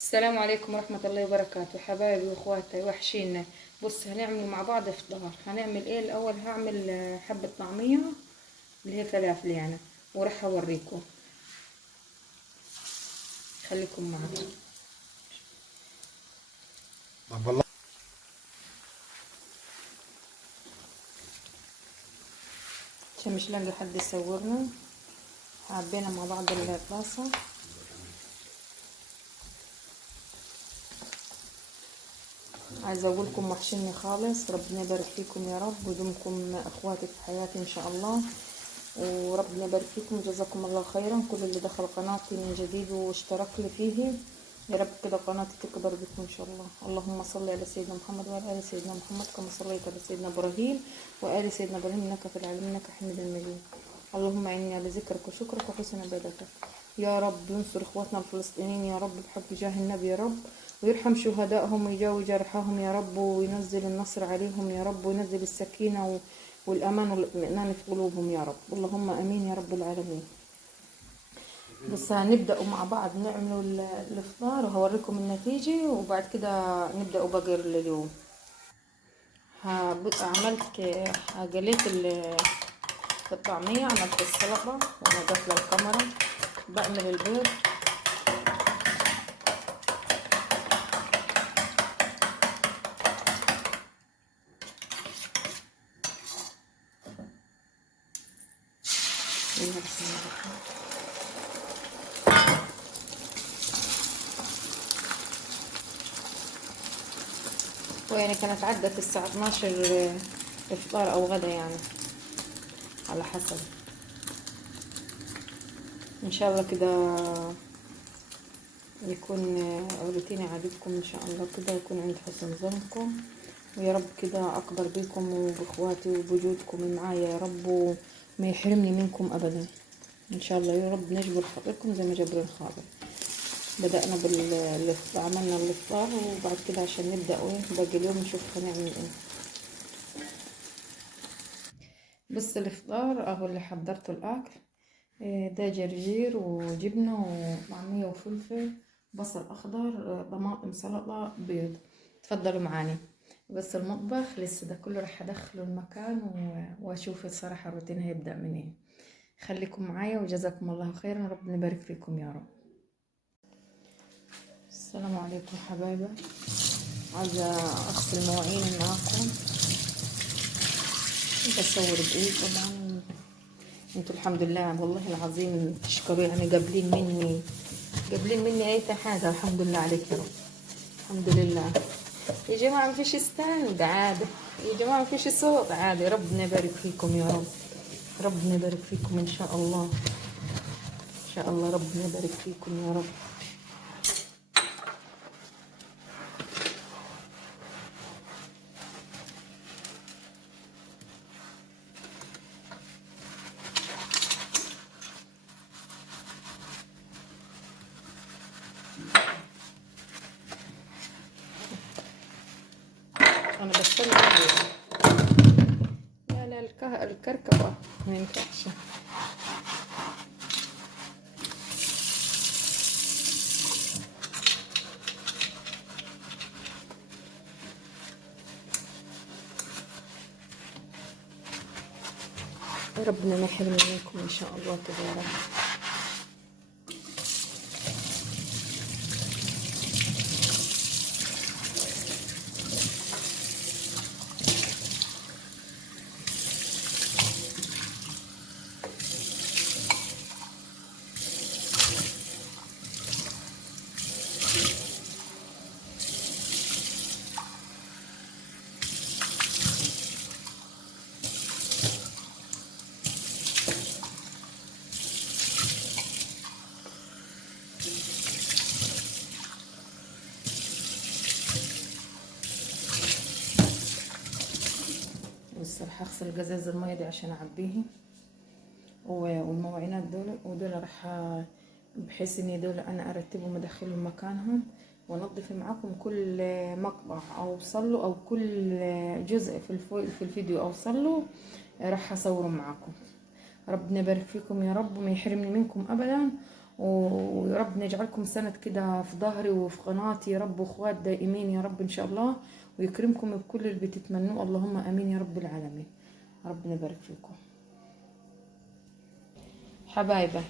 السلام عليكم ورحمة الله وبركاته حبايبي واخواتي وحشينا. بص هنعمل مع بعض افطار. هنعمل ايه الاول؟ هعمل حبة طعمية اللي هي فلافل يعني، وراح اوريكم. خليكم معنا. طب والله. عشان مش لاقي حد يصورنا، عبينا مع بعض الطاسة. عايزة اقولكم وحشيني خالص، ربنا يبارك فيكم يا رب ويدومكم اخواتي في حياتي ان شاء الله، وربنا يبارك فيكم وجزاكم الله خيرا. كل اللي دخل قناتي من جديد واشترك لي فيه، يا رب كده قناتي تكبر بكم ان شاء الله. اللهم صل على سيدنا محمد وعلى ال سيدنا محمد كما صليت على سيدنا ابراهيم وآل سيدنا ابراهيم انك في العالمين انك حميد مجيد. اللهم اعني على ذكرك وشكرك وحسن عبادتك. يا رب ينصر اخواتنا الفلسطينيين يا رب بحق جاه النبي يا رب، ويرحم شهدائهم ويجاوي جرحاهم يا رب، وينزل النصر عليهم يا رب، وينزل السكينة والأمان والإطمئنان في قلوبهم يا رب. اللهم امين يا رب العالمين. بس هنبدأ مع بعض نعملوا الافطار وهوريكم النتيجة، وبعد كده نبدأ باقي اليوم. عملت قليت الطعمية، عملت السلطة وانا قافلة الكاميرا. بعمل البيض. ويعني كانت عدت الساعة 12 افطار او غدا يعني، على حسب. ان شاء الله كده يكون روتيني عادتكم ان شاء الله كده، ويكون عند حسن ظنكم، ويا رب كده اكبر بيكم وباخواتي وبوجودكم معايا يا رب، وما يحرمني منكم ابدا ان شاء الله يا رب. نجبر خاطركم زي ما جبرين خاطر. بدأنا عملنا الافطار، وبعد كده عشان نبدأ باقي اليوم نشوف هنعمل ايه. بس الافطار اهو اللي حضرته الاكل. ده جرجير وجبنة وطعمية وفلفل، بصل أخضر، طماطم، سلطة، بيض. تفضلوا معاني. بس المطبخ لسه ده كله راح أدخله المكان وأشوف الصراحة الروتين هيبدأ منين. خليكم معايا وجزاكم الله خيرا، ربنا يبارك فيكم يا رب. السلام عليكم حبايبي. عايزة أغسل مواعين معاكم، بصور بإيد طبعا. انتوا الحمد لله والله العظيم تشكروا يعني، قابلين مني اي حاجه. الحمد لله عليك يا رب. الحمد لله يا جماعه. ما فيش ستاند عادي يا جماعه، ما فيش صوت عادي. ربنا يبارك فيكم يا رب. ربنا يبارك فيكم ان شاء الله. ان شاء الله ربنا يبارك فيكم يا رب. انا بستنى لا لا الكركبه ما ينفعش. ربنا ما يحرمني منكم ان شاء الله كده يا رب. بس راح اغسل قزاز الميه دي عشان اعبيه، والمواعينات ودول راح بحيث اني دول انا ارتبهم ادخلهم مكانهم، وانظف معاكم كل مقطع اوصله او كل جزء في الفيديو اوصله راح اصوره معاكم. ربنا يبارك فيكم يا رب وما يحرمني منكم ابدا، ويا رب نجعلكم سند كده في ظهري وفي قناتي يا رب، واخوات دائمين يا رب ان شاء الله، ويكرمكم بكل اللي بتتمنوه، اللهم امين يا رب العالمين. ربنا يبارك فيكم حبايبي،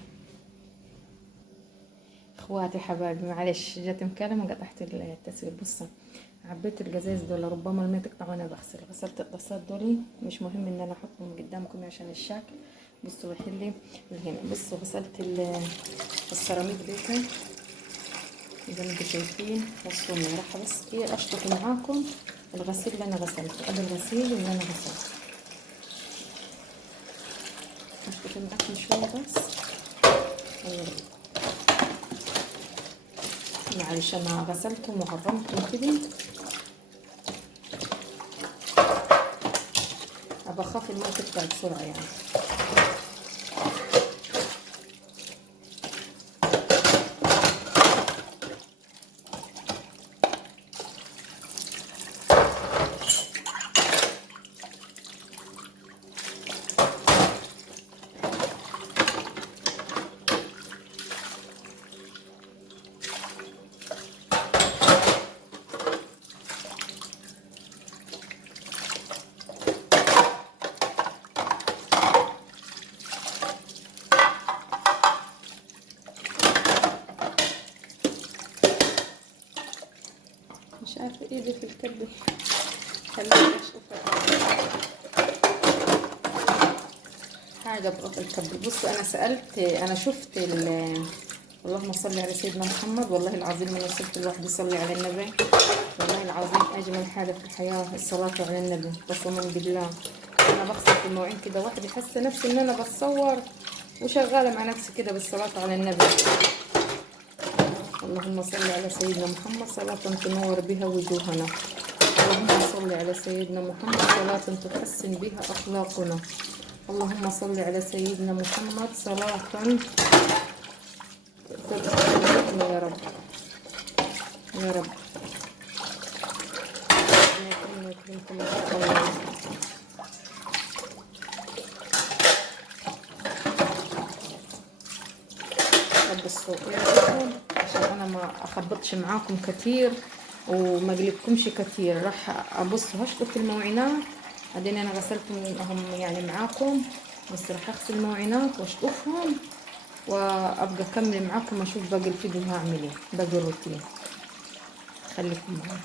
اخواتي حبايبي. معلش جت مكالمة قطعت التسويق. بصوا عبيت الجزاز دول، ربما المية تقطع وانا بغسل. غسلت الطاسات دولي، مش مهم ان انا احطهم قدامكم عشان الشكل. بصوا بحلي هنا. بصوا غسلت السيراميك ديكا زي ما انتم شايفين. بصوا راح بس ايه اشطف معاكم الغسيل اللي انا غسلته قبل الغسيل اللي انا غسلته. اشطف معاكم شويه بس. معلش انا غسلتهم وعرمتهم كده، ابى اخاف الماء تقطع بسرعه يعني. مش عارفه ايدي في الكبه، خليني اشوفها حاجه بغطى الكبه. بصوا انا سالت، انا شفت اللهم صل على سيدنا محمد. والله العظيم انا وصلت الواحد يصلي على النبي، والله العظيم اجمل حاجه في الحياه الصلاه على النبي، قسما بالله. انا بغسل في المواعين كده واحد يحس نفسي ان انا بتصور وشغاله مع نفسي كده بالصلاه على النبي. اللهم صل على سيدنا محمد صلاة تنور بها وجوهنا. اللهم صل على سيدنا محمد صلاة تحسن بها أخلاقنا. اللهم صل على سيدنا محمد صلاة ترحمنا يا رب يا رب. ربنا يكرمكم إن شاء الله. رب الصوت يعجبكم عشان انا ما اخبطش معاكم كتير وما اقلبكمش كتير. راح ابص هشطف المواعينات، بعدين انا غسلتهم يعني معاكم، بس راح اغسل المواعينات واشطفهم وابقى اكمل معاكم اشوف باقي الفيديو هعمل ايه، باقي الروتين. خليكم معايا.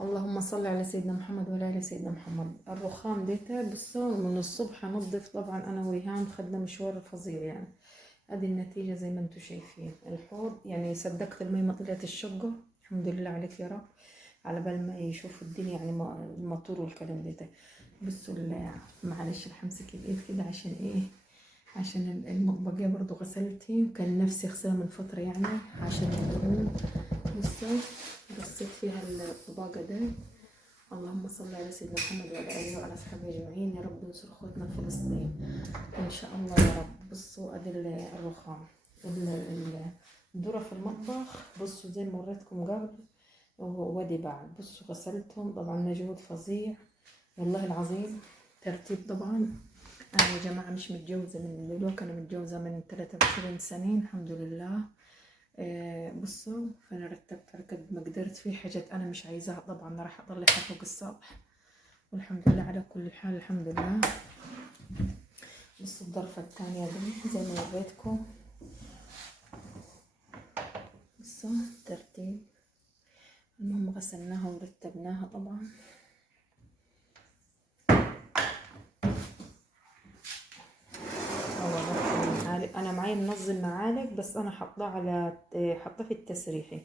اللهم صل على سيدنا محمد وعلى ال سيدنا محمد. الرخام ديتا بصوا من الصبح انضف، طبعا انا ويهام خدنا مشوار فظيع يعني. ادي النتيجه زي ما انتم شايفين. الحوض يعني صدقت المي ما طلعت الشقه، الحمد لله عليك يا رب، على بال ما يشوفوا الدنيا يعني الموتور والكلام ده. بصوا معلش همسك الايد كده عشان ايه، عشان المطبقية برضو غسلتي وكان نفسي اغسلها من فترة يعني عشان الدهون. بصوا رصيت فيها الطباقة ده. اللهم صل على سيدنا محمد وعلى اله وعلى اصحابه اجمعين. يا رب انصر اخوتنا في فلسطين ان شاء الله يا رب. بصوا ادي الرخام، الذرة في المطبخ. بصوا زي ما وريتكم قبل وادي بعد. بصوا غسلتهم، طبعا مجهود فظيع والله العظيم. ترتيب طبعا. انا يا جماعه مش متجوزه من دلوقتي، انا متجوزه من 23 سنه الحمد لله. بصوا فانا رتبت على قد ما قدرت. في حاجات انا مش عايزاها طبعا راح اطلعها فوق السطح، والحمد لله على كل حال الحمد لله. بصوا الضرفه الثانيه دي زي ما وريتكم. بصوا ترتيب. المهم غسلناها ورتبناها طبعا. انا معايا منظم معالق بس انا حاطاه على حاطاه في التسريحي.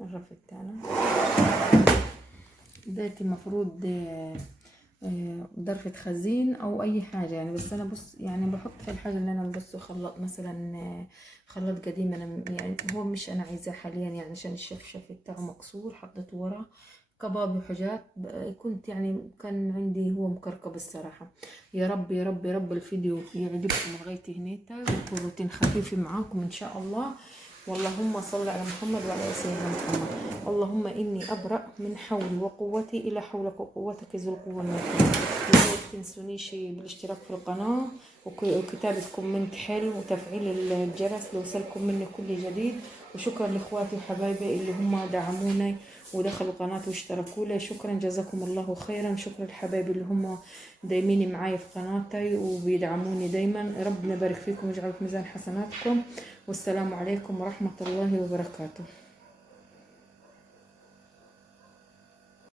الرف التاني ديتي المفروض ضرفة خزين او اي حاجة يعني، بس انا بص يعني بحط في الحاجة اللي انا بص خلاط مثلا، خلاط قديم انا يعني هو مش انا عايزاه حاليا يعني عشان الشفشف بتاعه مكسور حطيته ورا كباب وحاجات. كنت يعني كان عندي هو مكركب الصراحة. يا رب يا رب يا رب الفيديو يعجبكم لغاية هنيتا ويكون روتين خفيف معاكم ان شاء الله. واللهم صل على محمد وعلى سيدنا محمد. اللهم إني أبرأ من حولي وقوتي إلى حولك وقوتك ذو القوة المتين. لا تنسونيش بالاشتراك في القناة وكتابة كومنت حلو وتفعيل الجرس ليوصلكم مني كل جديد. وشكرا لاخواتي وحبايبي اللي هم دعموني ودخلوا قناتي واشتركوا لي، شكرا جزاكم الله خيرا. شكرا لحبايبي اللي هم دايمين معايا في قناتي وبيدعموني دايما. ربنا يبارك فيكم ويجعل في ميزان حسناتكم. والسلام عليكم ورحمة الله وبركاته.